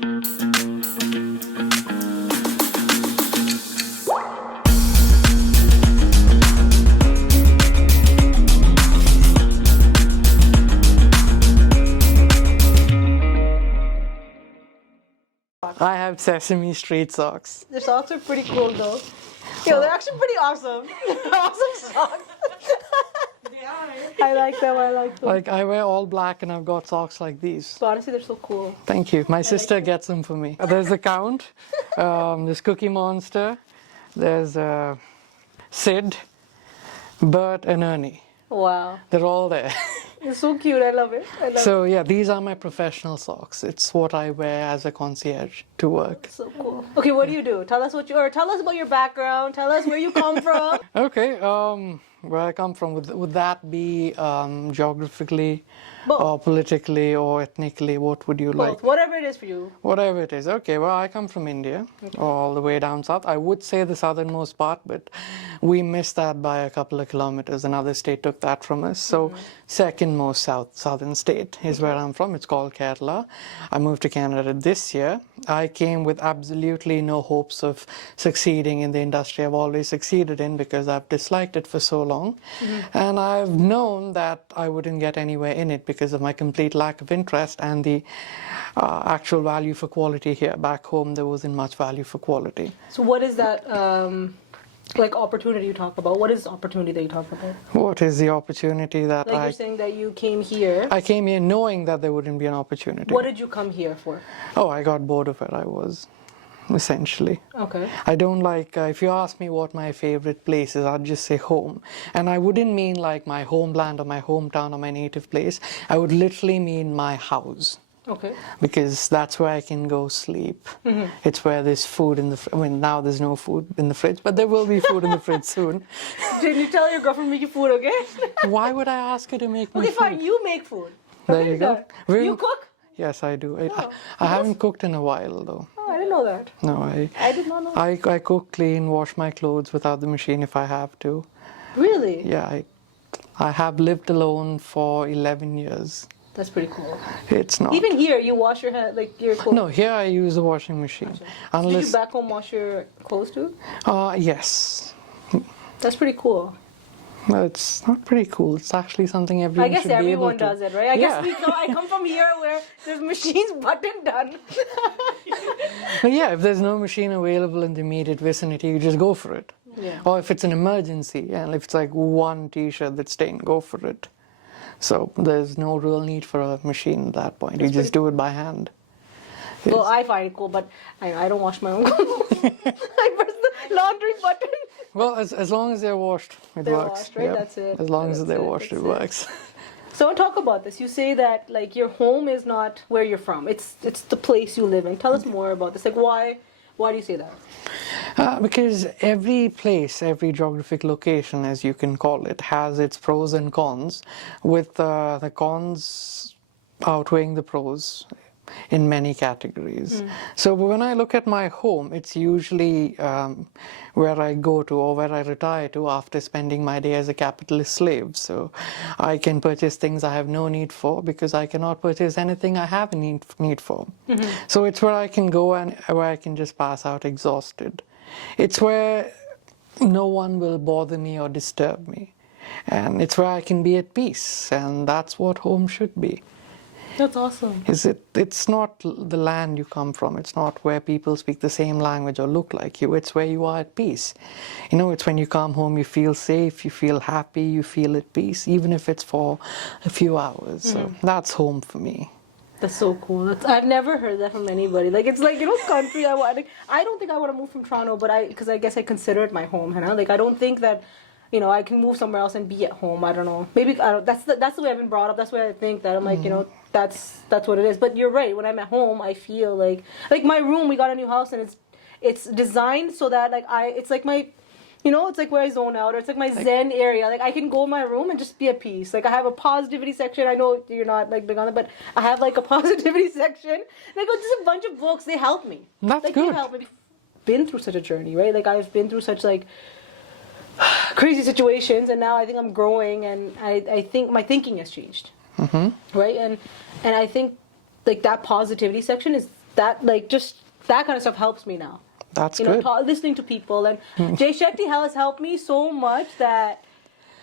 I have Sesame Street socks. The socks are pretty cool though. Yo, they're actually pretty awesome. Awesome socks. I like them. I like them. Like, I wear all black and I've got socks like these. So honestly, they're so cool. Thank you. My sister gets them for me. There's the Count, there's Cookie Monster, there's Sid, Bert, and Ernie. Wow. They're all there. It's so cute. I love it. I love So yeah, these are my professional socks. It's what I wear as a concierge to work. it. So cool. Okay, what do? Tell us tell us about your background. Tell us where you come from. Okay, where I come from, would that be geographically, Both. or politically, or ethnically? What would you like? Both. Whatever it is for you. Whatever it is. Okay, well, I come from India, all the way down south. I would say the southernmost part, but we missed that by a couple of kilometers. Another state took that from us. So, second most southern state is where I'm from. It's called Kerala. I moved to Canada this year. I came with absolutely no hopes of succeeding in the industry I've always succeeded in because I've disliked it for so long. And I've known that I wouldn't get anywhere in it because of my complete lack of interest and the actual value for quality here. Back home, there wasn't much value for quality. So what is that like opportunity you talk about? What is opportunity that you talk about? What is the opportunity that Like you're saying that you came here. I came here knowing that there wouldn't be an opportunity. What did you come here for? Oh, I got bored of where I was, essentially. Okay. I don't like, if you ask me what my favorite place is, I'd just say home. And I wouldn't mean like my homeland or my hometown or my native place. I would literally mean my house. Okay. Because that's where I can go sleep. It's where there's food in the I mean, now there's no food in the fridge, but there will be food in the fridge soon. Did you tell your girlfriend to make you food, okay? Why would I ask her to make me Okay, food? fine. You make food. There Okay, you go. good. You cook? Yes, I do. I haven't cooked in a while, though. Oh, I didn't know that. No, I did not know. I cook, clean, wash my clothes without the machine if I have to. Really? Yeah, I have lived alone for 11 years. That's pretty cool. It's not. Even here, you wash your hand, like your clothes. No, here I use the washing machine. Did you Unless, back home wash your clothes too? yes. That's pretty cool. No, it's not pretty cool. It's actually something everyone I guess should be able everyone to. does it, right? I guess Yeah. I come from here where there's machines button done. But yeah, if there's no machine available in the immediate vicinity, you just go for it. Yeah. Or if it's an emergency, and if it's like one t-shirt that's stained, go for it. So there's no real need for a machine at that point. You just do it by hand. Well, I find it cool, but I don't wash my own clothes. I press the laundry button. Well, as long as they're washed, it They're works. washed, right? That's it. As long as That's they're it. washed, That's it it. works. So talk about this. You say that like your home is not where you're from. It's the place you live in. Tell us more about this. Like why do you say that? Because every place, every geographic location, as you can call it, has its pros and cons, with the cons outweighing the pros in many categories. So when I look at my home, it's usually where I go to or where I retire to after spending my day as a capitalist slave. So I can purchase things I have no need for because I cannot purchase anything I have a need for. So it's where I can go and where I can just pass out exhausted. It's where no one will bother me or disturb me. And it's where I can be at peace. And that's what home should be. That's awesome. It's not the land you come from. It's not where people speak the same language or look like you. It's where you are at peace. You know, it's when you come home, you feel safe, you feel happy, you feel at peace, even if it's for a few hours. So that's home for me. That's so cool. I've never heard that from anybody. Like it's like country. I don't think I want to move from Toronto, but because I guess I consider it my home. Like I don't think that. I can move somewhere else and be at home. I don't know. Maybe that's the way I've been brought up. That's why I think that I'm like, that's what it is. But you're right. When I'm at home, I feel like my room. We got a new house and it's designed so that it's like my, it's like where I zone out or it's like my Zen area. Like I can go in my room and just be at peace. Like I have a positivity section. I know you're not like big on it, but I have like a positivity section. Like just a bunch of books. They help me. That's like good. They help me. Been through such a journey, right? Like I've been through such like crazy situations, and now I think I'm growing, and I think my thinking has changed, right? And I think like that positivity section is that like just that kind of stuff helps me now. That's You know, good. listening to people, and Jay Shetty has helped me so much that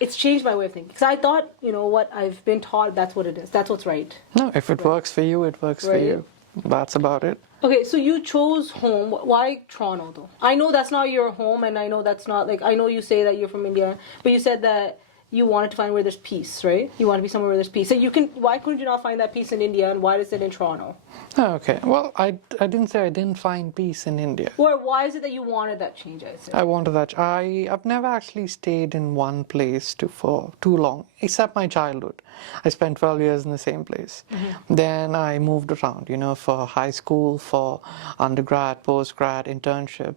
it's changed my way of thinking. Because I thought, you know, what I've been taught, that's what it is. That's what's right. No, if it works for you, it works for Right. you. That's about it. Okay, so you chose home. Why Toronto, though? I know that's not your home, and I know that's not, like, I know you say that you're from India, but you said that you wanted to find where there's peace, right? You want to be somewhere where there's peace. So why couldn't you not find that peace in India, and why is it in Toronto? Okay. Well, I didn't say I didn't find peace in India. Or why is it that you wanted that change, I say? I wanted that. I've never actually stayed in one place for too long, except my childhood. I spent 12 years in the same place. Then I moved around, you know, for high school, for undergrad, postgrad, internship,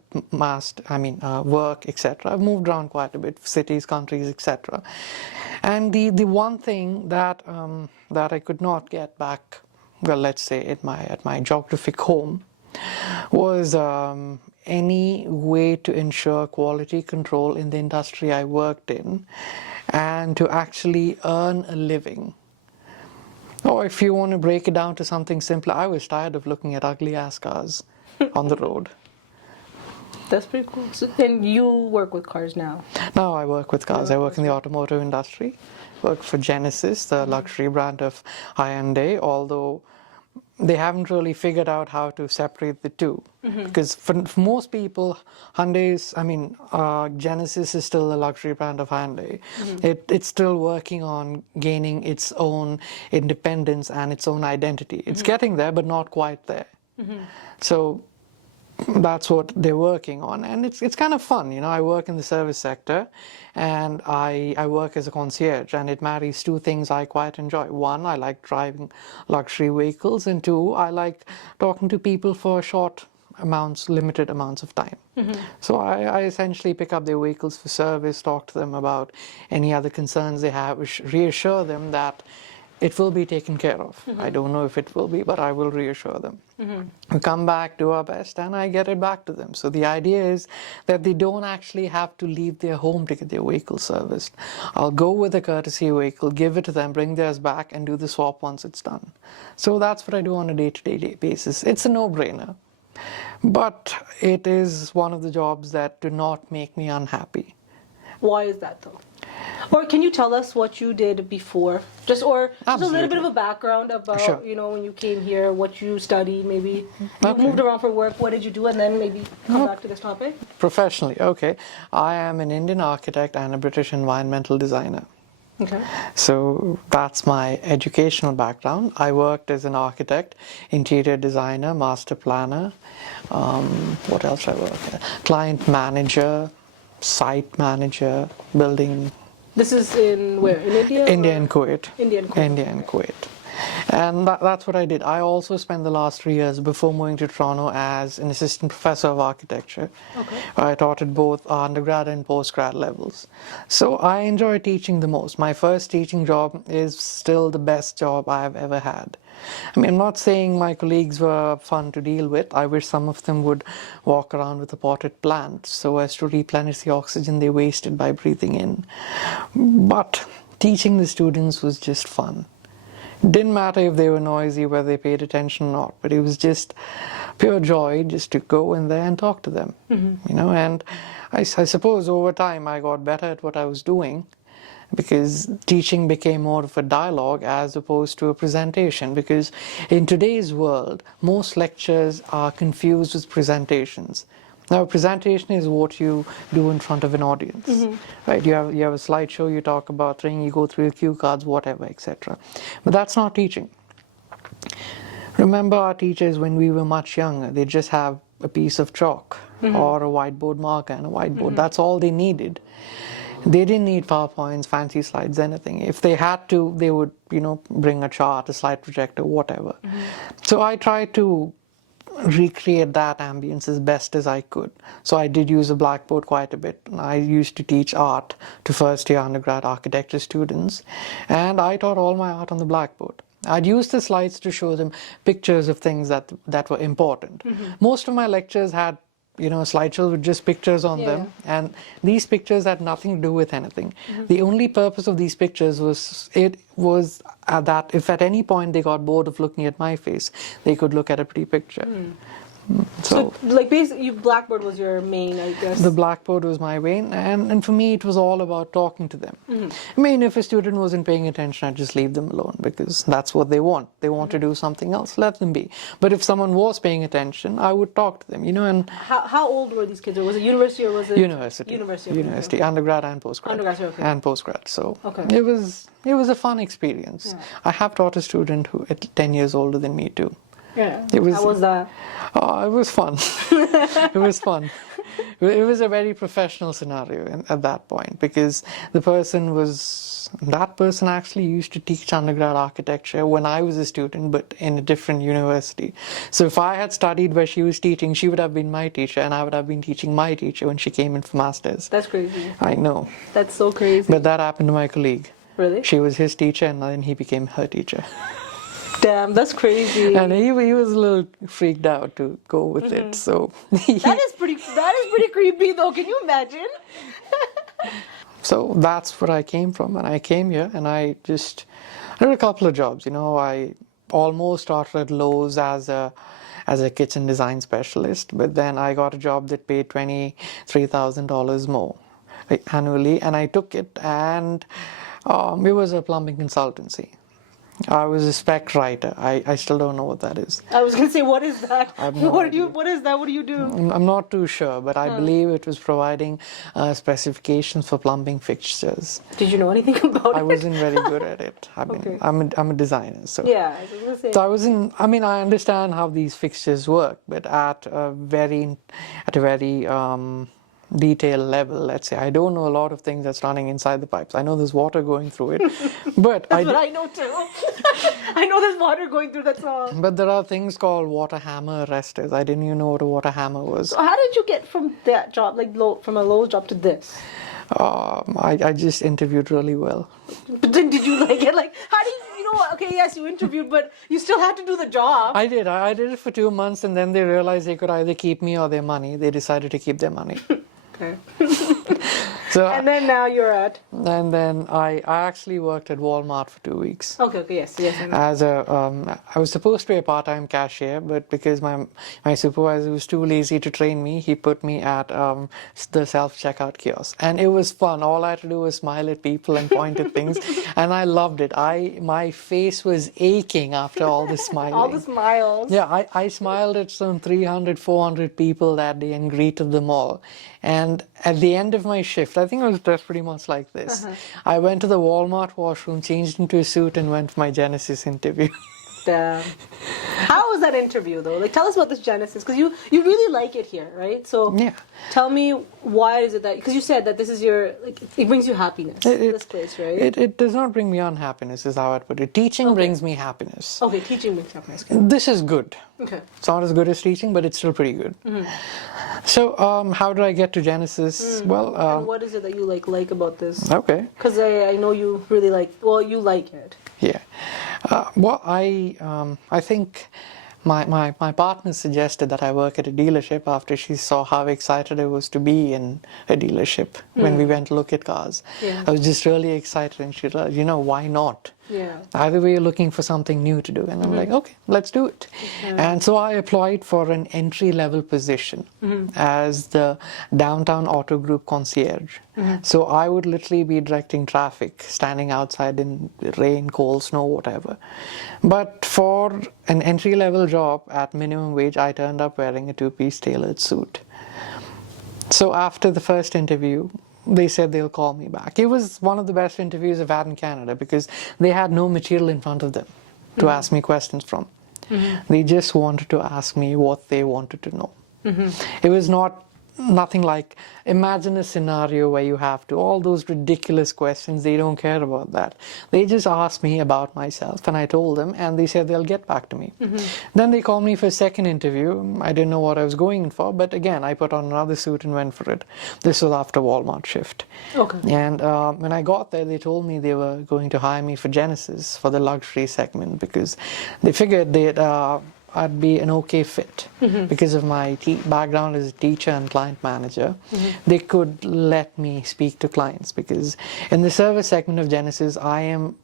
work, etc. I've moved around quite a bit, cities, countries, etc. And the one thing that that I could not get back, well, let's say at my geographic home, was any way to ensure quality control in the industry I worked in and to actually earn a living. Or if you want to break it down to something simpler, I was tired of looking at ugly ass cars on the road. That's pretty cool. So, and you work with cars now. Now I work with cars. I work in the automotive industry. Work for Genesis, the luxury brand of Hyundai, although they haven't really figured out how to separate the two. Because for most people, Genesis is still the luxury brand of Hyundai. It's still working on gaining its own independence and its own identity. It's getting there, but not quite there. So that's what they're working on, and it's kind of fun, you know. I work in the service sector, and I work as a concierge, and it marries two things I quite enjoy. One, I like driving luxury vehicles, and two, I like talking to people for limited amounts of time. So I essentially pick up their vehicles for service, talk to them about any other concerns they have, reassure them that it will be taken care of. I don't know if it will be, but I will reassure them. We come back, do our best, and I get it back to them. So the idea is that they don't actually have to leave their home to get their vehicle serviced. I'll go with a courtesy vehicle, give it to them, bring theirs back, and do the swap once it's done. So that's what I do on a day-to-day basis. It's a no-brainer. But it is one of the jobs that do not make me unhappy. Why is that, though? Or can you tell us what you did before? Just a little bit of a background about, Sure. you know, when you came here, what you studied, maybe you Okay. moved around for work, what did you do, and then maybe come back to this topic. Professionally, okay. I am an Indian architect and a British environmental designer. Okay. So that's my educational background. I worked as an architect, interior designer, master planner. What else I worked? Client manager, site manager, building. This is in where? In India? India or- and Kuwait. India and Kuwait. India and Kuwait. And that's what I did. I also spent the last 3 years before moving to Toronto as an assistant professor of architecture. Okay. I taught at both undergrad and postgrad levels. So I enjoy teaching the most. My first teaching job is still the best job I have ever had. I mean, I'm not saying my colleagues were fun to deal with. I wish some of them would walk around with a potted plant so as to replenish the oxygen they wasted by breathing in. But teaching the students was just fun. Didn't matter if they were noisy, whether they paid attention or not, but it was just pure joy just to go in there and talk to them, you know. And I suppose over time I got better at what I was doing because teaching became more of a dialogue as opposed to a presentation, because in today's world, most lectures are confused with presentations. Now, a presentation is what you do in front of an audience, right? You have a slideshow, you talk about things, you go through your cue cards, whatever, etc. But that's not teaching. Remember our teachers when we were much younger, they just have a piece of chalk or a whiteboard marker and a whiteboard. That's all they needed. They didn't need PowerPoints, fancy slides, anything. If they had to, they would, you know, bring a chart, a slide projector, whatever. So I tried to recreate that ambience as best as I could. So I did use a blackboard quite a bit. I used to teach art to first year undergrad architecture students, and I taught all my art on the blackboard. I'd use the slides to show them pictures of things that were important. Most of my lectures had slideshows with just pictures on them, and these pictures had nothing to do with anything. The only purpose of these pictures was that if at any point they got bored of looking at my face, they could look at a pretty picture. So like basically, Blackboard was your main, I guess. The Blackboard was my main, and for me it was all about talking to them. I mean, if a student wasn't paying attention, I'd just leave them alone because that's what they want. They want to do something else, let them be. But if someone was paying attention, I would talk to them, And How old were these kids? Was it university or was it university? University, undergrad and postgrad. Undergrad, okay. And postgrad. So Okay. it was a fun experience. I have taught a student who is 10 years older than me too. Yeah. It was. How was that? It was fun. It was fun. It was a very professional scenario at that point because that person actually used to teach undergrad architecture when I was a student, but in a different university. So if I had studied where she was teaching, she would have been my teacher, and I would have been teaching my teacher when she came in for masters. That's crazy. I know. That's so crazy. But that happened to my colleague. Really? She was his teacher, and then he became her teacher. Damn, that's crazy. And he was a little freaked out to go with it. So That is pretty creepy though. Can you imagine? So that's where I came from, and I came here, and I did a couple of jobs. I almost started at Lowe's as a kitchen design specialist, but then I got a job that paid $23,000 more annually, and I took it, and it was a plumbing consultancy. I was a spec writer. I still don't know what that is. I was gonna say, what is that? What is that? What do you do? I'm not too sure, but I believe it was providing specifications for plumbing fixtures. Did you know anything about it? I wasn't very good at it. I mean, Okay. I'm a designer, so. Yeah, I was gonna say. So I wasn't. I mean, I understand how these fixtures work, but at a very detailed level, let's say, I don't know a lot of things that's running inside the pipes. I know there's water going through it, but That's what I know too. I know there's water going through. That's all. But there are things called water hammer arresters. I didn't even know what a water hammer was. So how did you get from that job, like from a low job to this? I just interviewed really well. But then did you like it? Like, how do you know? Okay, yes, you interviewed, but you still had to do the job. I did. I did it for 2 months, and then they realized they could either keep me or their money. They decided to keep their money. Okay. So, And then now you're at. and then I actually worked at Walmart for 2 weeks. Okay, yes. I know. I was supposed to be a part-time cashier, but because my supervisor was too lazy to train me, he put me at the self-checkout kiosk, and it was fun. All I had to do was smile at people and point at things, and I loved it. My face was aching after all the smiling. All the smiles. Yeah, I smiled at some 300, 400 people that day and greeted them all. And at the end of my shift, I think I was dressed pretty much like this. I went to the Walmart washroom, changed into a suit, and went for my Genesis interview. Damn. How was that interview though? Like, tell us about this Genesis, because you really like it here, right? So Yeah. tell me, why is it that? Because you said that this is your, like, it brings you happiness. This place, right? It does not bring me unhappiness, is how I'd put it. Teaching brings me happiness. Okay, teaching brings happiness. This is good. Okay. It's not as good as teaching, but it's still pretty good. So, how did I get to Genesis? Well, And what is it that you like about this? okay. Because I know you really like. Well, you like it. Yeah. Well, I think my partner suggested that I work at a dealership after she saw how excited I was to be in a dealership when we went to look at cars. Yeah. I was just really excited, and she said, why not? Yeah. Either way, you're looking for something new to do. And I'm like, okay, let's do it. And so I applied for an entry-level position as the downtown auto group concierge. So I would literally be directing traffic, standing outside in rain, cold, snow, whatever. But for an entry-level job at minimum wage, I turned up wearing a two-piece tailored suit. So after the first interview, they said they'll call me back. It was one of the best interviews I've had in Canada because they had no material in front of them to ask me questions from. They just wanted to ask me what they wanted to know. It was nothing like, imagine a scenario where you have to, all those ridiculous questions, they don't care about that. They just asked me about myself, and I told them, and they said they'll get back to me. Then they called me for a second interview. I didn't know what I was going in for, but again, I put on another suit and went for it. This was after Walmart shift. Okay. And when I got there, they told me they were going to hire me for Genesis, for the luxury segment, because they figured they'd I'd be an okay fit because of my background as a teacher and client manager. They could let me speak to clients because in the service segment of Genesis, I am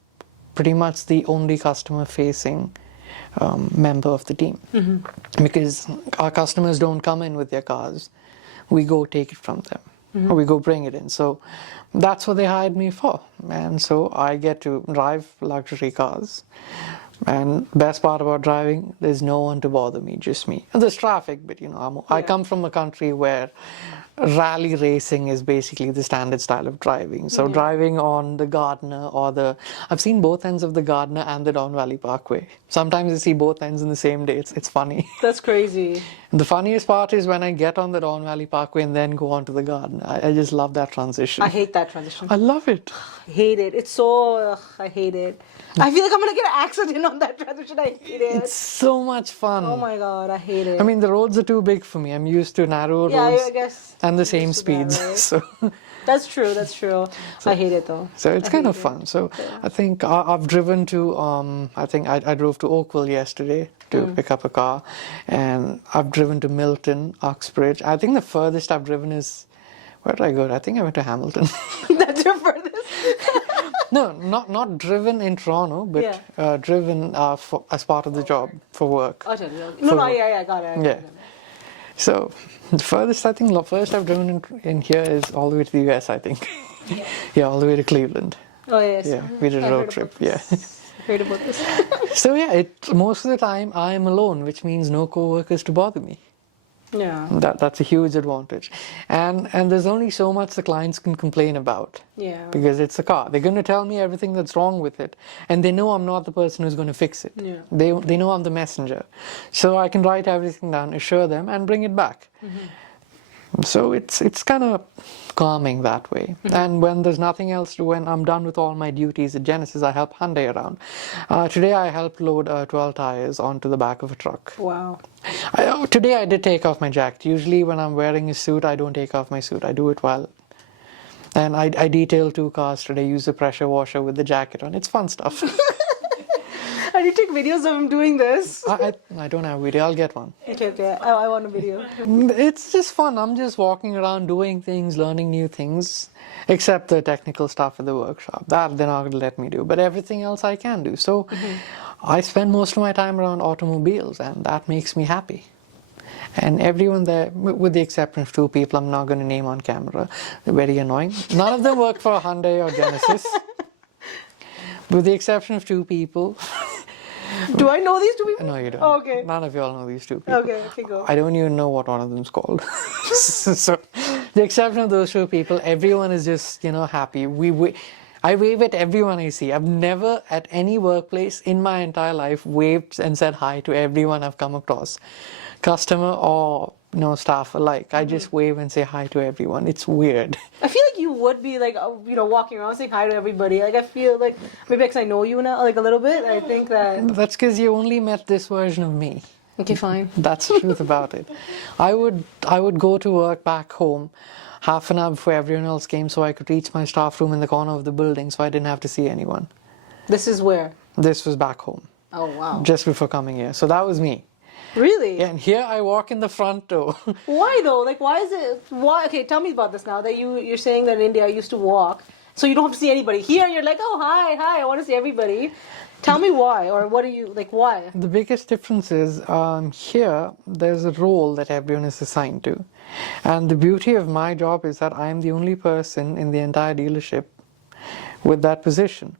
pretty much the only customer-facing member of the team because our customers don't come in with their cars. We go take it from them or we go bring it in. So that's what they hired me for. And so I get to drive luxury cars. And best part about driving, there's no one to bother me, just me. And there's traffic, but I come from a country where rally racing is basically the standard style of driving. So driving on the Gardner I've seen both ends of the Gardner and the Don Valley Parkway. Sometimes I see both ends in the same day. It's funny. That's crazy. The funniest part is when I get on the Don Valley Parkway and then go on to the Gardner. I just love that transition. I hate that transition. I love it. I hate it. It's so, I hate it. I feel like I'm going to get an accident on that transition. I hate it. It's so much fun. Oh my God, I hate it. I mean, the roads are too big for me. I'm used to narrow yeah, roads I guess. and the same used to that, speeds. right? So That's true, that's true. I hate it though. so it's kind of fun. So I think I've driven to, I think I drove to Oakville yesterday to pick up a car. And I've driven to Milton, Uxbridge. I think the furthest I've driven is, where did I go? I think I went to Hamilton. That's your furthest? No, not driven in Toronto, but driven as part of the job for work. Oh, no, yeah, got it. Yeah. So the furthest, I think, first I've driven in here is all the way to the US, I think. Yeah, all the way to Cleveland. Oh, yes. Yeah, we did a road trip. Yeah. I heard about this. So yeah, most of the time I am alone, which means no co-workers to bother me. Yeah. That's a huge advantage. And there's only so much the clients can complain about. Yeah. Because it's a car. They're going to tell me everything that's wrong with it. And they know I'm not the person who's going to fix it. Yeah. They know I'm the messenger. So I can write everything down, assure them, and bring it back. So it's kind of calming that way. And when there's nothing else to, when I'm done with all my duties at Genesis, I help Hyundai around. Today I helped load 12 tires onto the back of a truck. Wow. Today I did take off my jacket. Usually when I'm wearing a suit, I don't take off my suit. I do it while... And I detailed 2 cars today, use the pressure washer with the jacket on. It's fun stuff. And you take videos of him doing this? I don't have a video. I'll get one. Okay. I want a video. It's just fun. I'm just walking around doing things, learning new things, except the technical stuff at the workshop. That they're not going to let me do. But everything else I can do. So I spend most of my time around automobiles, and that makes me happy. And everyone there, with the exception of 2 people I'm not going to name on camera, they're very annoying. None of them work for Hyundai or Genesis. With the exception of 2 people. Do I know these 2 people? No, you don't. Oh, okay. None of you all know these 2 people. Okay, go. I don't even know what one of them's called. So, the exception of those 2 people, everyone is just, happy. I wave at everyone I see. I've never, at any workplace in my entire life, waved and said hi to everyone I've come across. Customer or staff alike. I just wave and say hi to everyone. It's weird. I feel like you would be like, walking around saying hi to everybody. Like I feel like maybe because I know you now, like a little bit. I think that. That's because you only met this version of me. Okay, fine. That's the truth about it. I would go to work back home half an hour before everyone else came, so I could reach my staff room in the corner of the building, so I didn't have to see anyone. This is where? This was back home. Oh wow. Just before coming here. So that was me. Really? Yeah, and here I walk in the front door. Why though? Like why is it? Why? Okay, tell me about this now. That you're saying that in India I used to walk, so you don't have to see anybody. Here you're like, oh hi, I want to see everybody. Tell me why, or what are you like? Why? The biggest difference is here there's a role that everyone is assigned to, and the beauty of my job is that I am the only person in the entire dealership with that position.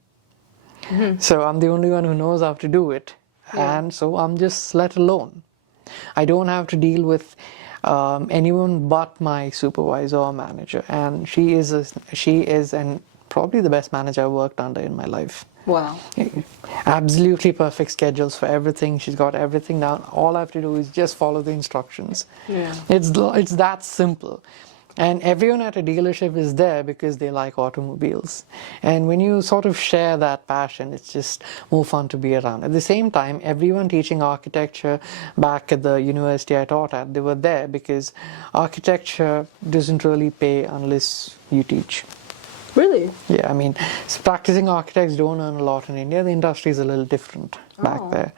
So I'm the only one who knows how to do it. And so I'm just let alone. I don't have to deal with anyone but my supervisor or manager, and she is probably the best manager I've worked under in my life. Wow. Absolutely perfect schedules for everything. She's got everything down. All I have to do is just follow the instructions. Yeah. It's that simple. And everyone at a dealership is there because they like automobiles. And when you sort of share that passion, it's just more fun to be around. At the same time, everyone teaching architecture back at the university I taught at, they were there because architecture doesn't really pay unless you teach. Really? Yeah, I mean, practicing architects don't earn a lot in India. The industry is a little different back Oh. there.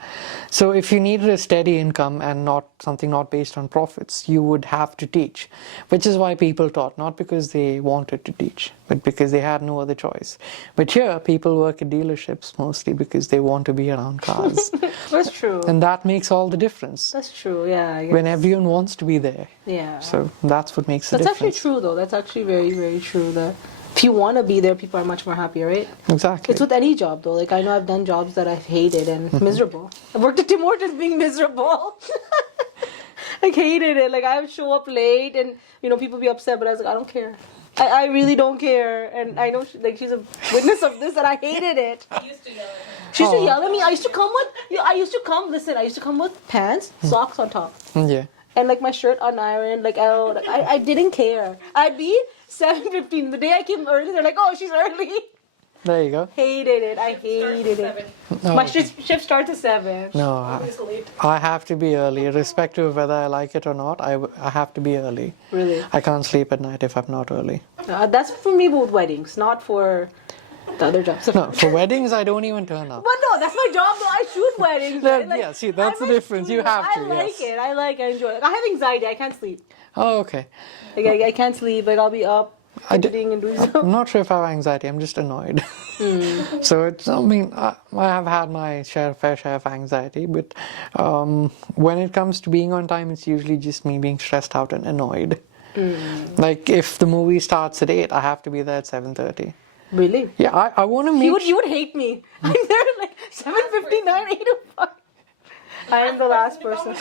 So if you needed a steady income and not something not based on profits, you would have to teach, which is why people taught, not because they wanted to teach, but because they had no other choice. But here, people work at dealerships mostly because they want to be around cars. That's true. And that makes all the difference That's true. Yeah. I guess. when everyone wants to be there. Yeah. So that's what makes the That's actually difference. true, though. That's actually very, very true. That if you want to be there, people are much more happier, right? Exactly. It's with any job, though. Like, I know I've done jobs that I've hated and miserable. I worked at Tim Hortons being miserable. Like, hated it. Like, I would show up late and, people be upset, but I was like, I don't care. I really don't care. And I know, she's a witness of this, and I hated it. He used to yell at her. She used to yell at me. I used to come with pants, socks on top. Yeah. And like my shirt unironed, like I didn't care. I'd be 7:15. The day I came early, they're like, "Oh, she's early." There you go. Hated it. I hated it. My shift starts at 7. No, Always late. I have to be early, irrespective of whether I like it or not. I have to be early. Really? I can't sleep at night if I'm not early. That's for me with weddings, not for the other jobs. No, for weddings, I don't even turn up. But no, that's my job though. I shoot weddings. Right? Yeah, see, that's I'm the a difference. You student. have to, I like yes. it. I enjoy it. I have anxiety. I can't sleep. Oh, okay. Like I can't sleep. Like I'll be up, editing and doing stuff. I'm not sure if I have anxiety. I'm just annoyed. So it's. I mean, I have had my fair share of anxiety, but when it comes to being on time, it's usually just me being stressed out and annoyed. Like if the movie starts at 8, I have to be there at 7:30. Really? Yeah, I want to make. You would hate me. I'm there at like 7:59, 8:05. I am the last person.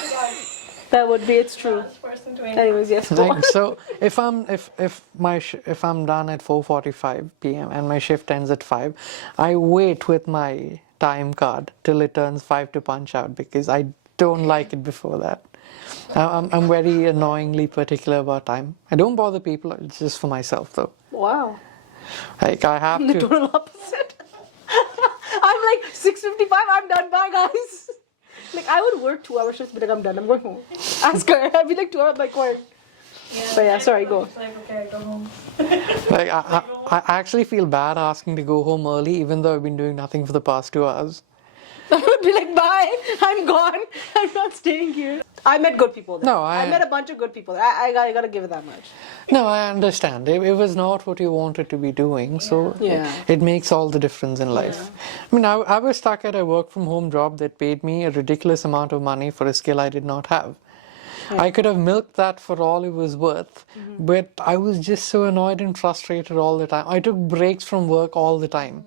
That would be. It's true. Last person to Anyways, yes. Go on. Like, so if I'm done at 4:45 p.m. and my shift ends at 5, I wait with my time card till it turns 5 to punch out because I don't like it before that. I'm very annoyingly particular about time. I don't bother people. It's just for myself though. Wow. Like I have The to. total opposite. I'm like 6:55. I'm done. Bye, guys. Like I would work 2 hours shifts, but like I'm done. I'm going home. Ask her. I'd be like 2 hours. Like work. But yeah, sorry. Go. It's like, okay, go home. Like I actually feel bad asking to go home early, even though I've been doing nothing for the past 2 hours. I would be like, bye. I'm gone. I'm not staying here. I met good people there. No, I met a bunch of good people. I gotta give it that much. No, I understand. It was not what you wanted to be doing, so Yeah. it makes all the difference in life. I mean, I was stuck at a work from home job that paid me a ridiculous amount of money for a skill I did not have. I could have milked that for all it was worth, but I was just so annoyed and frustrated all the time. I took breaks from work all the time.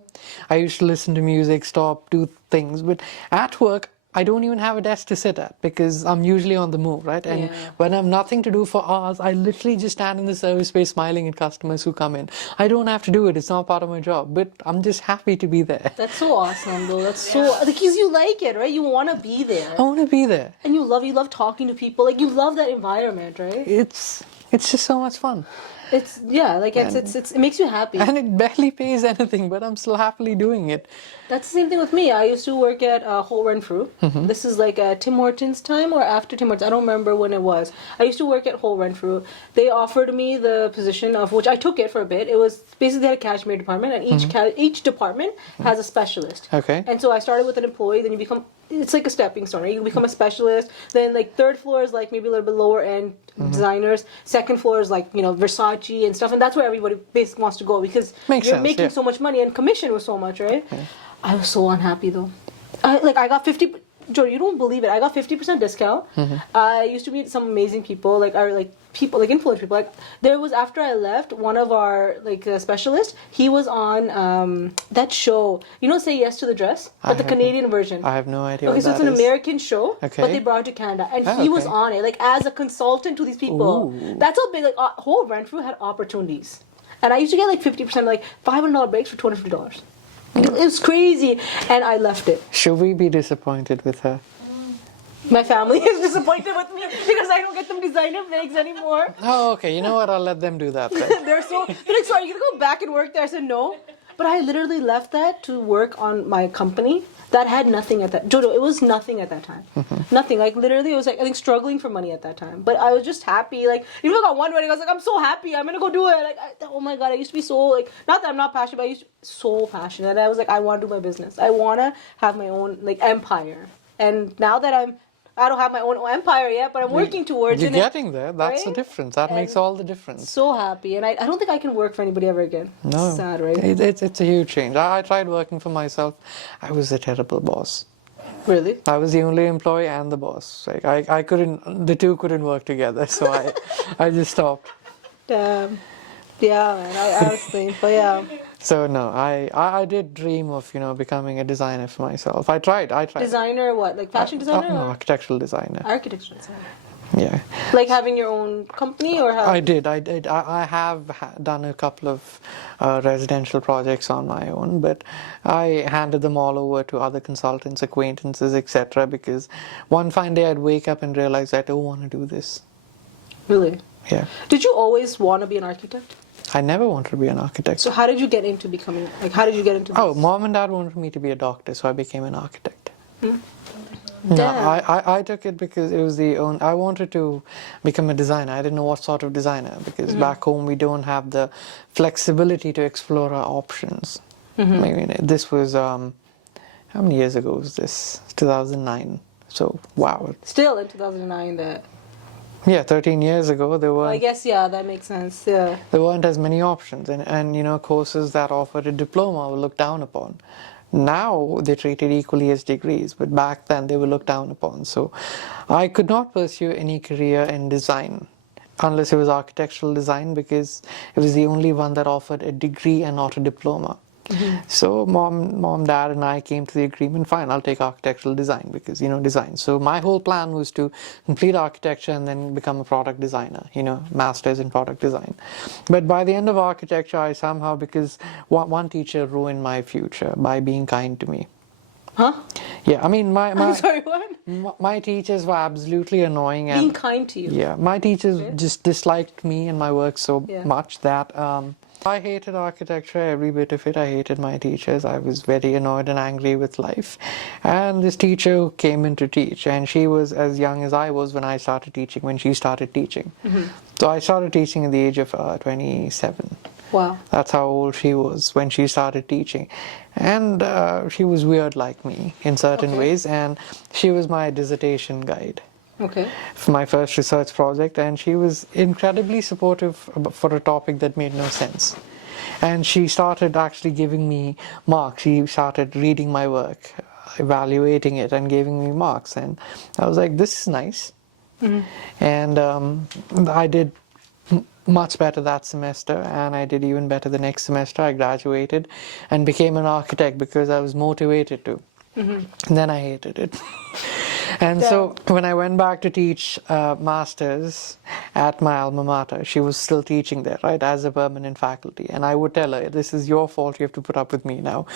I used to listen to music, stop, do things, but at work, I don't even have a desk to sit at because I'm usually on the move, right? And when I have nothing to do for hours, I literally just stand in the service space smiling at customers who come in. I don't have to do it, it's not part of my job, but I'm just happy to be there. That's so awesome, though. That's so because you like it, right? You want to be there, I want to be there. and you love talking to people. Like you love that environment, right? It's just so much fun. It's it makes you happy. And it barely pays anything, but I'm still happily doing it. That's the same thing with me. I used to work at Whole Renfrew. This is like Tim Hortons time or after Tim Hortons. I don't remember when it was. I used to work at Whole Renfrew. They offered me the position of which I took it for a bit. It was basically they had a cashmere department, and each department has a specialist. Okay. And so I started with an employee. Then you become. It's like a stepping stone. Right? You become a specialist. Then like third floor is like maybe a little bit lower end designers. Second floor is like Versace and stuff, and that's where everybody basically wants to go because Makes you're sense, making yeah. so much money and commission was so much, right? I was so unhappy though. I got 50. Joe, you don't believe it. I got 50% discount. I used to meet some amazing people, people, like influential people. Like there was after I left, one of our specialists. He was on that show. Say Yes to the Dress, but the Canadian version. I have no idea. Okay, what so it's that an is. American show, but Okay. they brought it to Canada, and Oh, he was okay. on it, like as a consultant to these people. Ooh. That's how big. Like Whole Renfrew had opportunities, and I used to get like 50%, like $500 breaks for $250. It was crazy, and I left it. Should we be disappointed with her? My family is disappointed with me because I don't get them designer bags anymore. Oh, okay. You know what? I'll let them do that then. They're like, sorry, you gonna go back and work there? I said, no. But I literally left that to work on my company that had nothing at that. Jojo, it was nothing at that time. Nothing. Like literally, it was like I think struggling for money at that time. But I was just happy. Like even got one wedding, I was like, I'm so happy. I'm gonna go do it. Like oh my god, I used to be so like not that I'm not passionate, but I used to be so passionate. And I was like, I want to do my business. I want to have my own like empire. And now that I don't have my own empire yet, but I'm working towards You're it. getting there. That's the right? difference. That makes And all the difference. So happy, and I don't think I can work for anybody ever again. No, Sad, right? it's a huge change. I tried working for myself. I was a terrible boss. Really? I was the only employee and the boss. Like I couldn't, the two couldn't work together. So I just stopped. Damn. Yeah, man. I was thinking, but yeah. So no, I did dream of becoming a designer for myself. I tried. Designer, what? Like fashion designer? No, or architectural designer. architecture designer. Yeah. Like having your own company or how? I did. I have done a couple of residential projects on my own, but I handed them all over to other consultants, acquaintances, etc. Because one fine day I'd wake up and realize I don't want to do this. Really? Yeah. Did you always want to be an architect? I never wanted to be an architect. So how did you get into becoming, like how did you get into this? Oh, mom and dad wanted me to be a doctor, so I became an architect. No, Damn. I took it because it was the only. I wanted to become a designer. I didn't know what sort of designer because back home we don't have the flexibility to explore our options. I mean, this was how many years ago was this? 2009. So wow. Still in 2009 that... Yeah, 13 years ago there Well, I were guess, yeah, that makes sense, yeah. there weren't as many options, and courses that offered a diploma were looked down upon. Now they're treated equally as degrees, but back then they were looked down upon. So I could not pursue any career in design unless it was architectural design because it was the only one that offered a degree and not a diploma. So mom, dad and I came to the agreement, fine, I'll take architectural design because, design. So my whole plan was to complete architecture and then become a product designer, masters in product design. But by the end of architecture, I somehow, because one teacher ruined my future by being kind to me. Huh? Yeah, I mean, I'm sorry, what? my teachers were absolutely annoying. And Being kind to you. yeah, my teachers just disliked me and my work so Yeah. much that I hated architecture, every bit of it. I hated my teachers. I was very annoyed and angry with life. And this teacher came in to teach, and she was as young as I was when I started teaching, when she started teaching. So I started teaching at the age of 27. Wow. That's how old she was when she started teaching. And she was weird like me in certain ways, and she was my dissertation guide Okay. for my first research project, and she was incredibly supportive for a topic that made no sense. And she started actually giving me marks. She started reading my work, evaluating it, and giving me marks. And I was like, this is nice. And I did much better that semester, and I did even better the next semester. I graduated and became an architect because I was motivated to. And then I hated it. And so when I went back to teach masters at my alma mater, she was still teaching there, right, as a permanent faculty. And I would tell her, this is your fault, you have to put up with me now.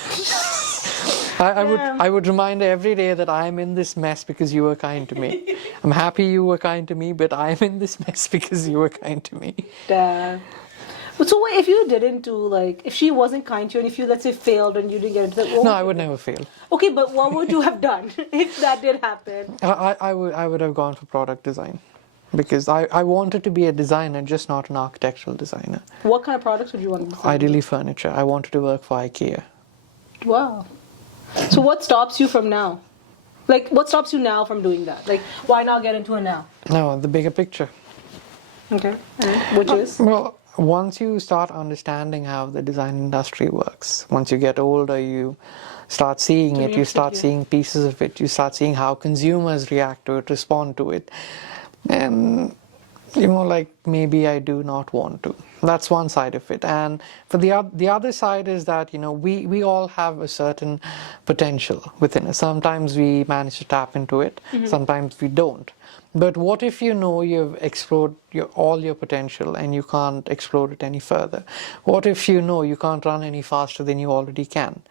I would remind her every day that I'm in this mess because you were kind to me. I'm happy you were kind to me, but I'm in this mess because you were kind to me. Damn. But so what if you didn't do, like, if she wasn't kind to you, and if you, let's say, failed and you didn't get into it? No, I would never fail. Okay, but what would you have done if that did happen? I would have gone for product design because I wanted to be a designer, just not an architectural designer. What kind of products would you want to design? Ideally furniture. I wanted to work for IKEA. Wow. So what stops you from now? Like, what stops you now from doing that? Like, why not get into it now? No, the bigger picture. Okay. Which is? Well, once you start understanding how the design industry works, once you get older, you start seeing it, you start seeing pieces of it, you start seeing how consumers react to it, respond to it. And like, maybe I do not want to. That's one side of it. And for the other side is that, we all have a certain potential within us. Sometimes we manage to tap into it, sometimes we don't. But what if you've explored all your potential and you can't explore it any further? What if you can't run any faster than you already can?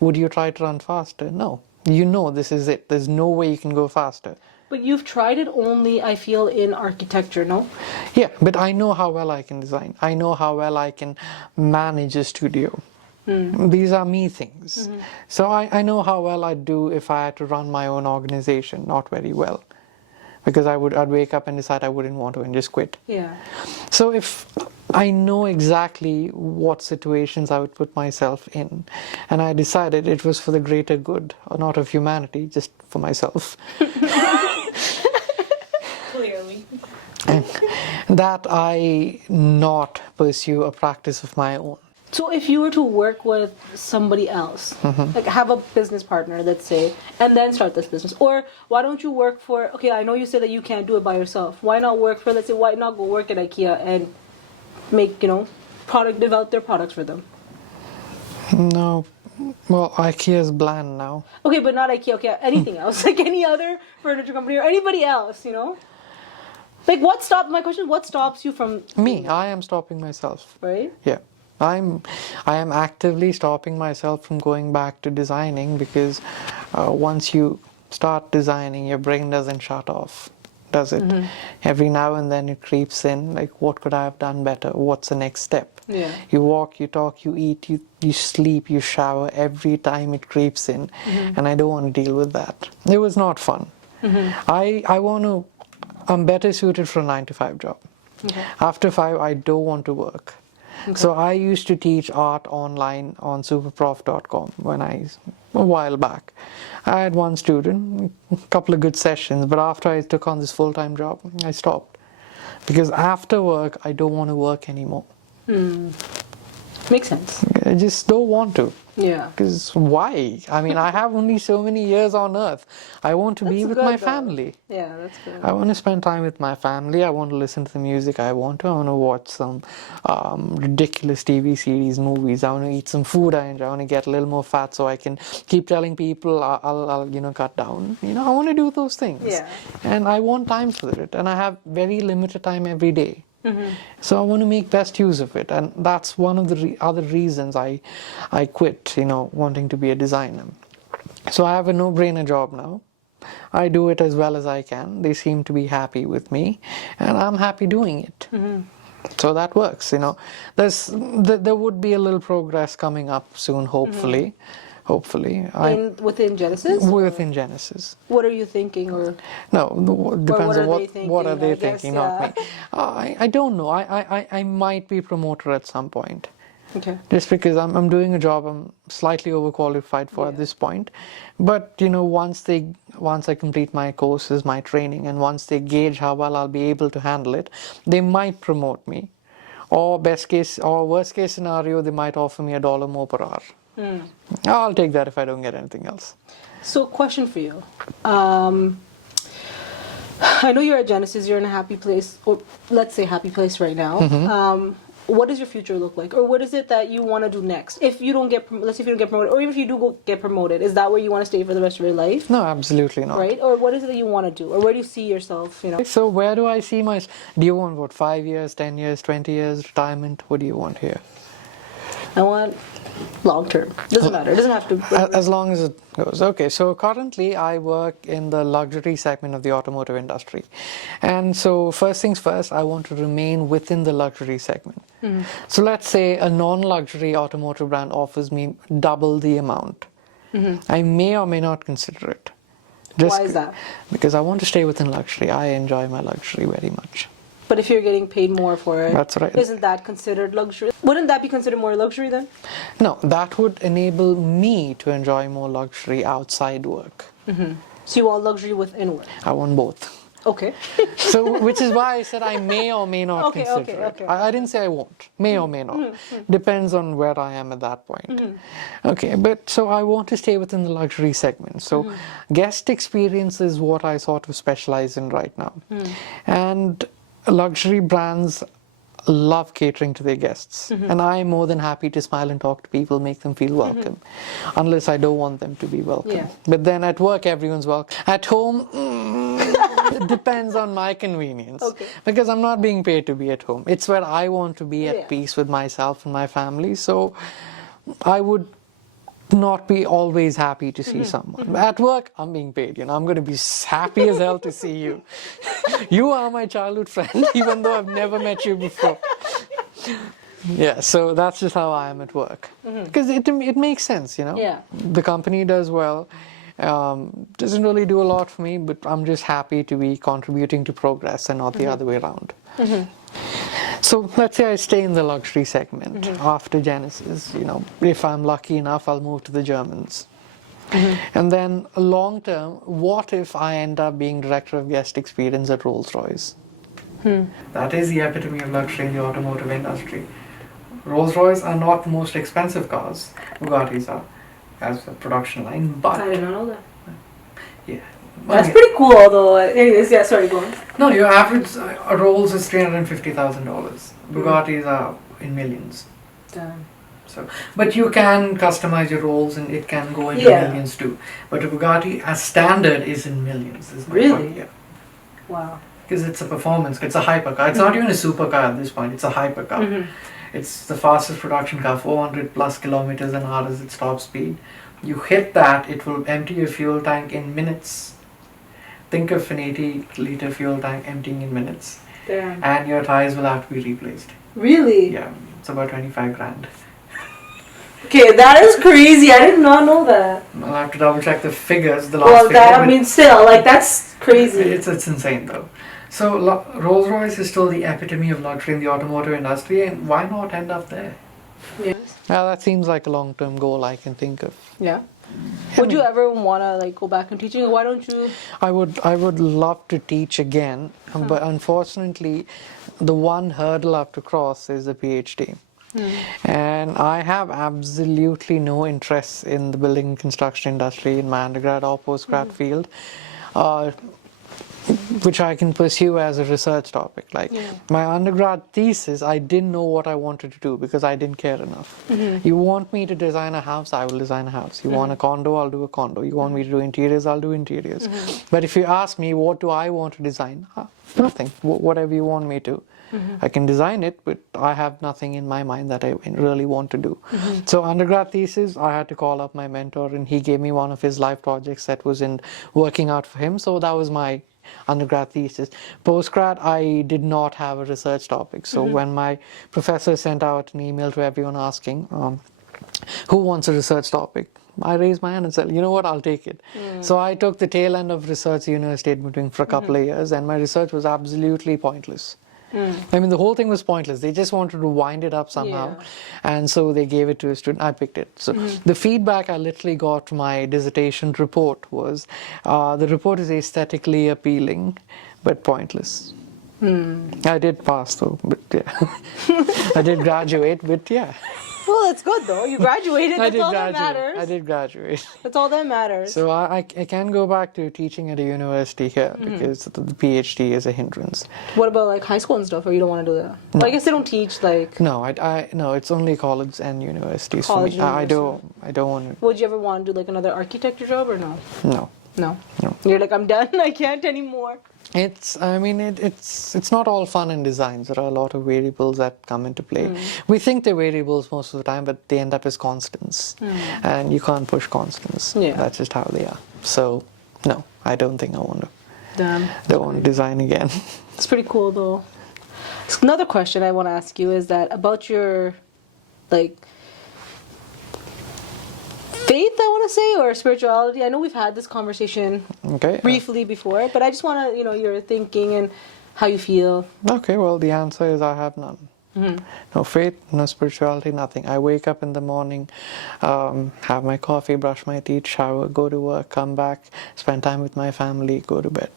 Would you try to run faster? No. This is it. There's no way you can go faster. But you've tried it only, I feel, in architecture, no? Yeah, but I know how well I can design. I know how well I can manage a studio. These are me things. So I know how well I'd do if I had to run my own organization. Not very well. Because I'd wake up and decide I wouldn't want to and just quit. Yeah. So if I know exactly what situations I would put myself in, and I decided it was for the greater good, or not of humanity, just for myself, Clearly. that I not pursue a practice of my own. So if you were to work with somebody else, like have a business partner, let's say, and then start this business, or why don't you work for? Okay, I know you said that you can't do it by yourself. Why not work for? Let's say, why not go work at IKEA and make develop their products for them? No, well, IKEA is bland now. Okay, but not IKEA. Okay, anything else, like any other furniture company or anybody else, Like my question is, what stops you from Me, I am stopping myself. right? Yeah. I am actively stopping myself from going back to designing because once you start designing, your brain doesn't shut off, does it? Every now and then it creeps in, like, what could I have done better? What's the next step? Yeah. You walk, you talk, you eat, you sleep, you shower. Every time it creeps in, and I don't want to deal with that. It was not fun. I'm better suited for a 9-to-5 job. Okay. After 5, I don't want to work. Okay. So I used to teach art online on superprof.com a while back. I had one student, a couple of good sessions, but after I took on this full-time job, I stopped. Because after work, I don't want to work anymore. Makes sense. I just don't want to. Yeah. Because why? I mean, I have only so many years on earth. I want to be That's with good, my though. family. Yeah, that's good. I want to spend time with my family. I want to listen to the music I want to. I want to watch some ridiculous TV series, movies. I want to eat some food I enjoy. I want to get a little more fat so I can keep telling people I'll cut down. I want to do those things. Yeah. And I want time for it. And I have very limited time every day. So I want to make best use of it, and that's one of the other reasons I quit, wanting to be a designer. So I have a no-brainer job now. I do it as well as I can. They seem to be happy with me, and I'm happy doing it. So that works, there would be a little progress coming up soon, hopefully. Within Genesis? Within Genesis. What are you thinking, or No, depends on what are they guess, thinking, not me. I don't know. I might be promoted at some point. Okay. Just because I'm doing a job I'm slightly overqualified for at this point. But once I complete my courses, my training, and once they gauge how well I'll be able to handle it, they might promote me. Or worst case scenario, they might offer me $1 more per hour. I'll take that if I don't get anything else. So, question for you. I know you're at Genesis, you're in a happy place, or let's say happy place right now. What does your future look like? Or what is it that you want to do next? If you don't get, let's say if you don't get promoted, or even if you do get promoted, is that where you want to stay for the rest of your life? No, absolutely not. Right? Or what is it that you want to do? Or where do you see yourself, So where do I see do you want 5 years, 10 years, 20 years, retirement? What do you want here? I want long term. Doesn't matter. It doesn't have to. As long as it goes. Okay, so currently I work in the luxury segment of the automotive industry. And so first things first, I want to remain within the luxury segment. So let's say a non-luxury automotive brand offers me double the amount. I may or may not consider it. Why is that? Because I want to stay within luxury. I enjoy my luxury very much. But if you're getting paid more for it, that's right. Isn't that considered luxury? Wouldn't that be considered more luxury then? No, that would enable me to enjoy more luxury outside work. So you want luxury within work? I want both. Okay. So, which is why I said I may or may not consider it. I didn't say I won't. May or may not. Depends on where I am at that point. Okay, but so I want to stay within the luxury segment. So guest experience is what I sort of specialize in right now. And luxury brands love catering to their guests, and I'm more than happy to smile and talk to people, make them feel welcome, unless I don't want them to be welcome. Yeah. But then at work, everyone's welcome. At home, it depends on my convenience, because I'm not being paid to be at home. It's where I want to be at peace with myself and my family. So I would not be always happy to see someone. At work, I'm being paid. I'm going to be happy as hell to see you. You are my childhood friend, even though I've never met you before. Yeah, so that's just how I am at work. Because it makes sense, you know? Yeah. The company does well. Doesn't really do a lot for me, but I'm just happy to be contributing to progress and not the other way around. So let's say I stay in the luxury segment after Genesis. You know, if I'm lucky enough, I'll move to the Germans. And then long term, what if I end up being director of guest experience at Rolls-Royce? That is the epitome of luxury in the automotive industry. Rolls-Royce are not the most expensive cars. Bugattis are, as a production line, but I did not know that. yeah. That's Okay. pretty cool, although. Anyways, yeah, sorry, go on. No, your average Rolls is $350,000. Bugattis are in millions. Damn. So, but you can customize your Rolls and it can go into Yeah. millions too. But a Bugatti as standard is in millions. Is my Really? point. Yeah. Wow. Because it's a performance, it's a hypercar. It's not even a supercar at this point, it's a hypercar. It's the fastest production car, 400 plus kilometers an hour is its top speed. You hit that, it will empty your fuel tank in minutes. Think of an 80-liter fuel tank emptying in minutes. Damn. And your tires will have to be replaced. Really? Yeah, it's about 25 grand. Okay, that is crazy. I did not know that. I'll have to double check the figures, the last Well, figure, that, I but mean, still, like, that's crazy. it's insane though. So Rolls-Royce is still the epitome of luxury in the automotive industry, and why not end up there? Yes. Well, that seems like a long-term goal I can think of. Yeah. Would you ever want to, like, go back and teaching? Why don't you? I would love to teach again, but unfortunately, the one hurdle I have to cross is the PhD. And I have absolutely no interest in the building and construction industry in my undergrad or postgrad field, which I can pursue as a research topic. Like my undergrad thesis, I didn't know what I wanted to do because I didn't care enough. You want me to design a house, I will design a house. You want a condo, I'll do a condo. You want me to do interiors, I'll do interiors. But if you ask me what do I want to design, nothing. Whatever you want me to. I can design it, but I have nothing in my mind that I really want to do. So undergrad thesis, I had to call up my mentor and he gave me one of his life projects that was in working out for him. So that was my undergrad thesis. Postgrad, I did not have a research topic. So when my professor sent out an email to everyone asking, who wants a research topic? I raised my hand and said, you know what, I'll take it. So I took the tail end of research the university had been doing for a couple of years, and my research was absolutely pointless. I mean, the whole thing was pointless. They just wanted to wind it up somehow. And so they gave it to a student. I picked it. So the feedback I literally got from my dissertation report was, the report is aesthetically appealing, but pointless. I did pass though, but yeah. I did graduate, but yeah. Well, that's good though. You graduated. That's all that matters. I did graduate. That's all that matters. So I can go back to teaching at a university here because the PhD is a hindrance. What about like high school and stuff, or you don't want to do that? Well, I guess they don't teach like. No, no, it's only college and universities College for me. and I don't want to. Would you ever want to do like another architecture job or no? No. No. No. You're like, I'm done. I can't anymore. I mean, it's not all fun in designs. There are a lot of variables that come into play. We think they're variables most of the time, but they end up as constants. And you can't push constants. Yeah. That's just how they are. So, no, I don't think I want to. Damn. Don't want to design again. It's pretty cool though. So another question I want to ask you is that about your, like, faith, I want to say, or spirituality. I know we've had this conversation Okay. briefly before, but I just want to, your thinking and how you feel. Okay, well, the answer is I have none. No faith, no spirituality, nothing. I wake up in the morning, have my coffee, brush my teeth, shower, go to work, come back, spend time with my family, go to bed.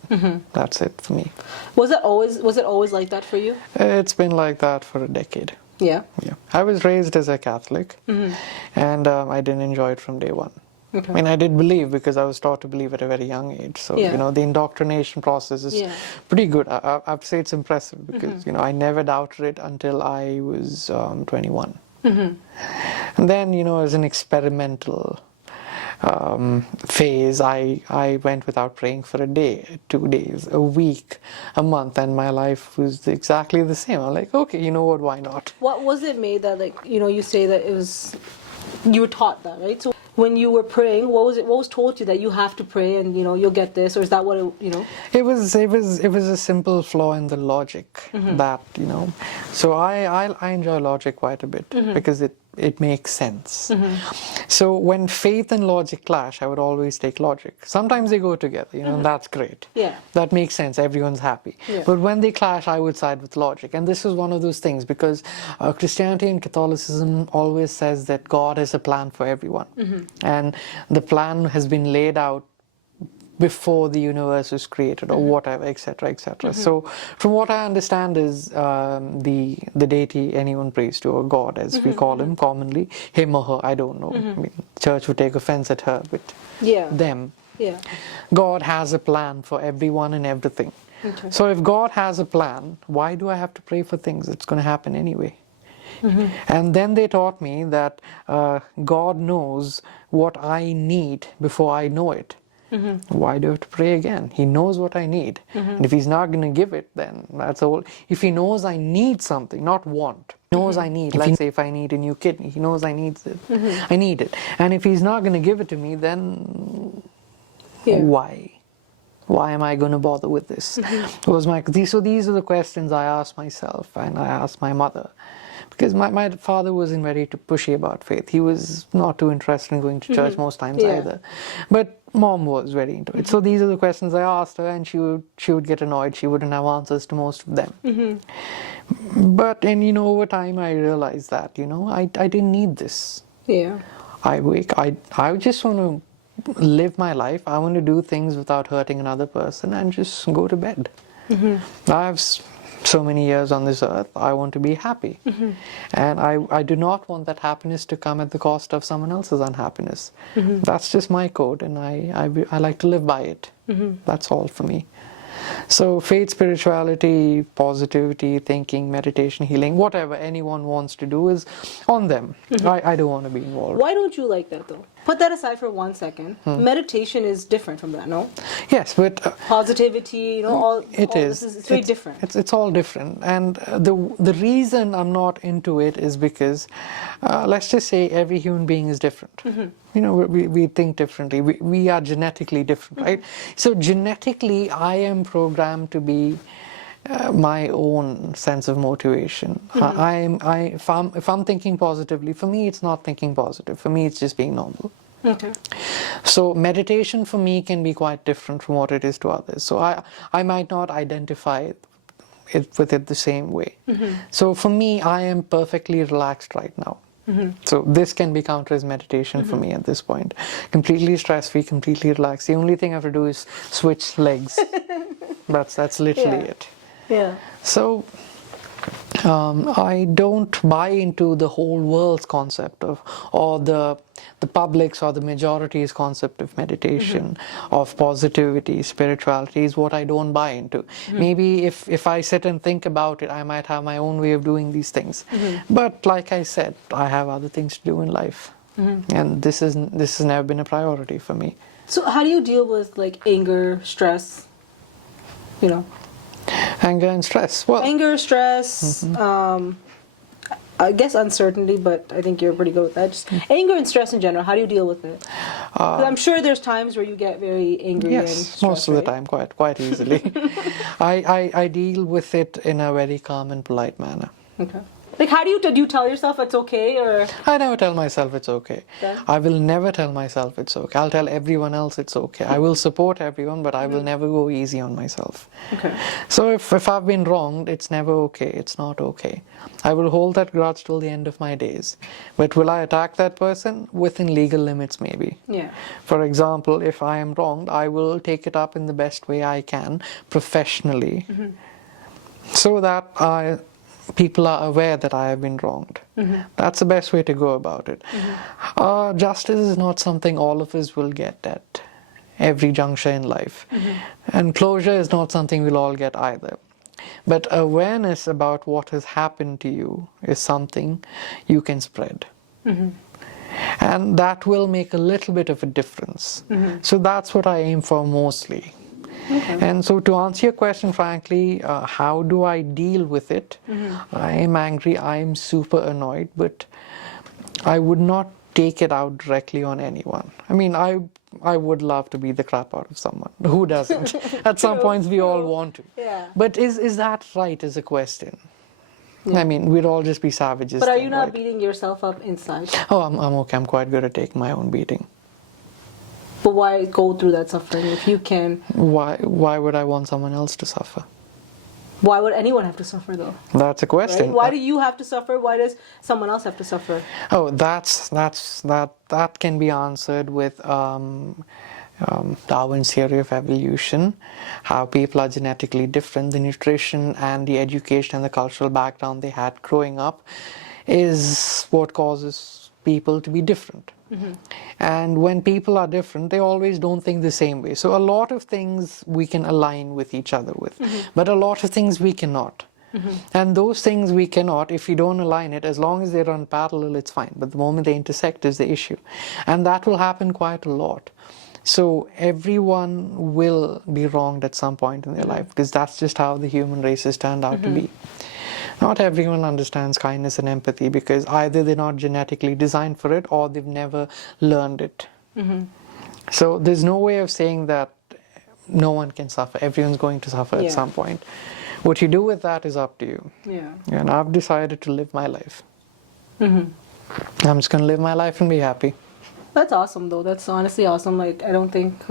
That's it for me. Was it always like that for you? It's been like that for a decade. Yeah. Yeah, I was raised as a Catholic, and I didn't enjoy it from day one. Okay. I mean, I did believe because I was taught to believe at a very young age. So, Yeah. the indoctrination process is pretty good. I have to say it's impressive because, I never doubted it until I was 21. And then, as an experimental phase, I went without praying for a day, 2 days, a week, a month, and my life was exactly the same. I'm like, okay, you know what, why not? What was it made that, like, you say that it was, you were taught that, right? So when you were praying, what was told to you that you have to pray and you'll get this, or is that what It was a simple flaw in the logic that So I enjoy logic quite a bit because it makes sense. So when faith and logic clash, I would always take logic. Sometimes they go together, and that's great. Yeah. That makes sense. Everyone's happy. Yeah. But when they clash, I would side with logic. And this is one of those things because Christianity and Catholicism always says that God has a plan for everyone, and the plan has been laid out before the universe was created or whatever, etc., etc. So from what I understand is the deity anyone prays to, or God as we call him commonly, him or her, I don't know. I mean, church would take offense at her, but them. Yeah. God has a plan for everyone and everything. Okay. So if God has a plan, why do I have to pray for things? It's going to happen anyway. And then they taught me that God knows what I need before I know it. Why do I have to pray again? He knows what I need. And if he's not going to give it, then that's all. If he knows I need something, not want, he knows I need, let's say if I need a new kidney, he knows I need it. I need it. And if he's not going to give it to me, then why? Why am I going to bother with this? So these are the questions I asked myself and I asked my mother. Because my father wasn't very pushy about faith. He was not too interested in going to church most times either. But mom was very into it. So these are the questions I asked her, and she would get annoyed. She wouldn't have answers to most of them. But over time I realized that I didn't need this. Yeah. I just want to live my life. I want to do things without hurting another person and just go to bed. I have so many years on this earth. I want to be happy. And I do not want that happiness to come at the cost of someone else's unhappiness. That's just my code, and I like to live by it. That's all for me. So faith, spirituality, positivity, thinking, meditation, healing, whatever anyone wants to do is on them. I don't want to be involved. Why don't you like that though? Put that aside for 1 second. Meditation is different from that, no? Yes, but positivity, it's very different. It's all different, and the reason I'm not into it is because, let's just say every human being is different. We think differently. We are genetically different, right? So genetically, I am programmed to be my own sense of motivation. If I'm thinking positively, for me it's not thinking positive. For me it's just being normal. Okay. So meditation for me can be quite different from what it is to others. So I might not identify with it the same way. So for me, I am perfectly relaxed right now. So this can be counted as meditation for me at this point. Completely stress-free, completely relaxed. The only thing I have to do is switch legs. That's literally it. Yeah. So I don't buy into the whole world's concept or the public's or the majority's concept of meditation, of positivity, spirituality is what I don't buy into. Maybe if I sit and think about it, I might have my own way of doing these things. But like I said, I have other things to do in life, and this has never been a priority for me. So how do you deal with like anger, stress? Anger and stress. Well, anger, stress, I guess uncertainty, but I think you're pretty good with that. Just anger and stress in general, how do you deal with it? 'Cause I'm sure there's times where you get very angry and stressed, most of the time, quite easily. I deal with it in a very calm and polite manner. Okay. Like, how do you tell yourself it's okay, or? I never tell myself it's okay. Okay. I will never tell myself it's okay. I'll tell everyone else it's okay. I will support everyone, but I will never go easy on myself. Okay. So if I've been wronged, it's never okay. It's not okay. I will hold that grudge till the end of my days. But will I attack that person? Within legal limits, maybe. Yeah. For example, if I am wronged, I will take it up in the best way I can, professionally, so that people are aware that I have been wronged. That's the best way to go about it. Justice is not something all of us will get at every juncture in life. And closure is not something we'll all get either. But awareness about what has happened to you is something you can spread. And that will make a little bit of a difference. So that's what I aim for mostly. Okay. And so to answer your question, frankly, how do I deal with it? I am angry, I am super annoyed, but I would not take it out directly on anyone. I mean, I would love to beat the crap out of someone. Who doesn't? At some points, we all want to. Yeah. But is that right? Is a question. I mean, we'd all just be savages. But are then, you not right? beating yourself up inside? Oh, I'm okay. I'm quite good at taking my own beating. But why go through that suffering if you can? Why would I want someone else to suffer? Why would anyone have to suffer though? That's a question. Right? Why do you have to suffer? Why does someone else have to suffer? Oh, that can be answered with Darwin's theory of evolution, how people are genetically different. The nutrition and the education and the cultural background they had growing up is what causes people to be different. And when people are different, they always don't think the same way. So a lot of things we can align with each other with, but a lot of things we cannot. And those things we cannot, if you don't align it, as long as they run parallel, it's fine. But the moment they intersect is the issue. And that will happen quite a lot. So everyone will be wronged at some point in their life, because that's just how the human race has turned out to be. Not everyone understands kindness and empathy, because either they're not genetically designed for it or they've never learned it. So there's no way of saying that no one can suffer. Everyone's going to suffer at some point. What you do with that is up to you. Yeah. And I've decided to live my life. I'm just going to live my life and be happy. That's awesome, though. That's honestly awesome. Like, I don't think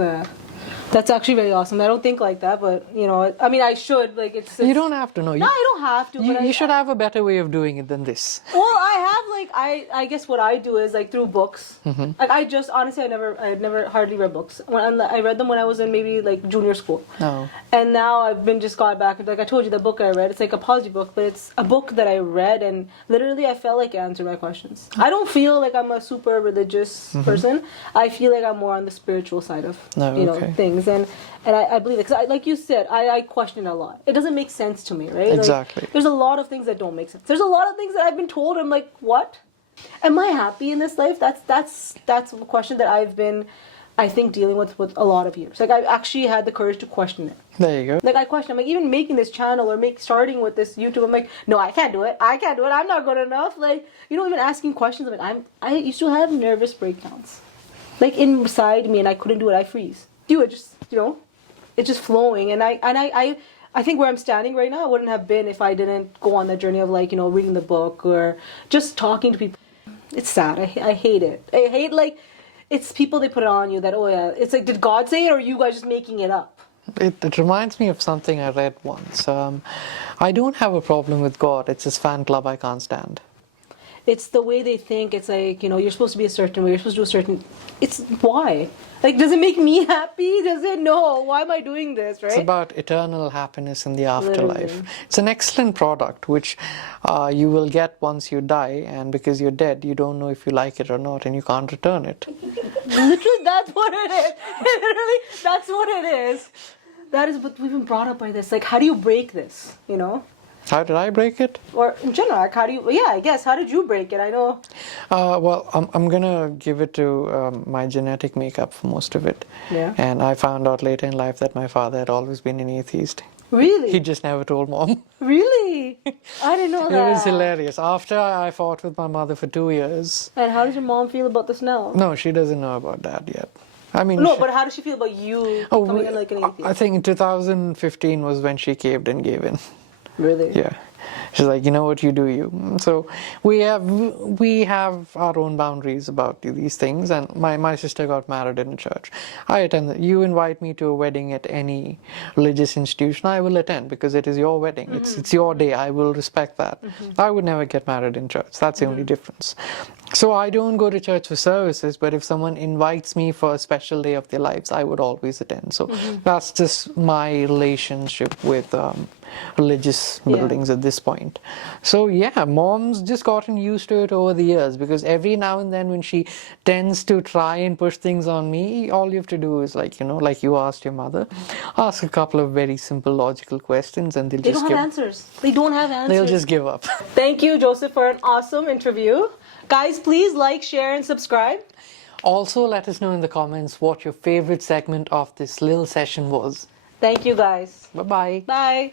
that's actually very awesome. I don't think like that, but you know, I mean, I should. Like, it's You don't have to know. no, I don't have to. But You should have a better way of doing it than this. Well, I have like I guess what I do is like through books. Like I just honestly I never hardly read books. I read them when I was in maybe like junior school. No. And now I've been just got back. Like I told you, the book I read, it's like a apology book, but it's a book that I read and literally I felt like it answered my questions. I don't feel like I'm a super religious person. I feel like I'm more on the spiritual side of things, and I believe it because like you said, I question a lot. It doesn't make sense to me, right? Exactly. Like, there's a lot of things that don't make sense. There's a lot of things that I've been told. I'm like, what? Am I happy in this life? That's a question that I've been, I think, dealing with a lot of years. Like I've actually had the courage to question it. There you go. Like I question, I'm like, even making this channel or starting with this YouTube, I'm like, no, I can't do it. I'm not good enough. Like, you know, even asking questions. I'm like, I used to have nervous breakdowns, like inside me, and I couldn't do it. I freeze. Do it, just it's just flowing. And I think where I'm standing right now, I wouldn't have been if I didn't go on that journey of like reading the book or just talking to people. It's sad. I hate it. I hate like it's people they put it on you that it's like, did God say it or are you guys just making it up? It reminds me of something I read once. I don't have a problem with God. It's his fan club I can't stand. It's the way they think. It's like, you're supposed to be a certain way. You're supposed to do a certain... It's why? Like, does it make me happy? Does it? No. Why am I doing this, right? It's about eternal happiness in the afterlife. Literally. It's an excellent product, which you will get once you die. And because you're dead, you don't know if you like it or not, and you can't return it. Literally, that's what it is. Literally, that's what it is. That is what we've been brought up by this. Like, how do you break this, How did I break it? Or in general, like how do you... Yeah, I guess. How did you break it? I know... Well, I'm going to give it to my genetic makeup for most of it. Yeah. And I found out later in life that my father had always been an atheist. Really? He just never told mom. Really? I didn't know that. It was hilarious. After I fought with my mother for 2 years... And how does your mom feel about this now? No, she doesn't know about that yet. I mean... No, but how does she feel about you coming in like an atheist? I think in 2015 was when she caved and gave in. Really? Yeah. She's like, you know what, you do you. So we have our own boundaries about these things. And my sister got married in a church. I attend. You invite me to a wedding at any religious institution, I will attend because it is your wedding. It's your day. I will respect that. I would never get married in church. That's the only difference. So I don't go to church for services, but if someone invites me for a special day of their lives, I would always attend. So that's just my relationship with religious buildings at this point. So yeah, mom's just gotten used to it over the years because every now and then when she tends to try and push things on me, all you have to do is like you asked your mother, ask a couple of very simple logical questions and they don't have answers. They don't have answers. They'll just give up. Thank you, Joseph, for an awesome interview. Guys, please like, share, and subscribe. Also, let us know in the comments what your favorite segment of this little session was. Thank you, guys. Bye-bye. Bye.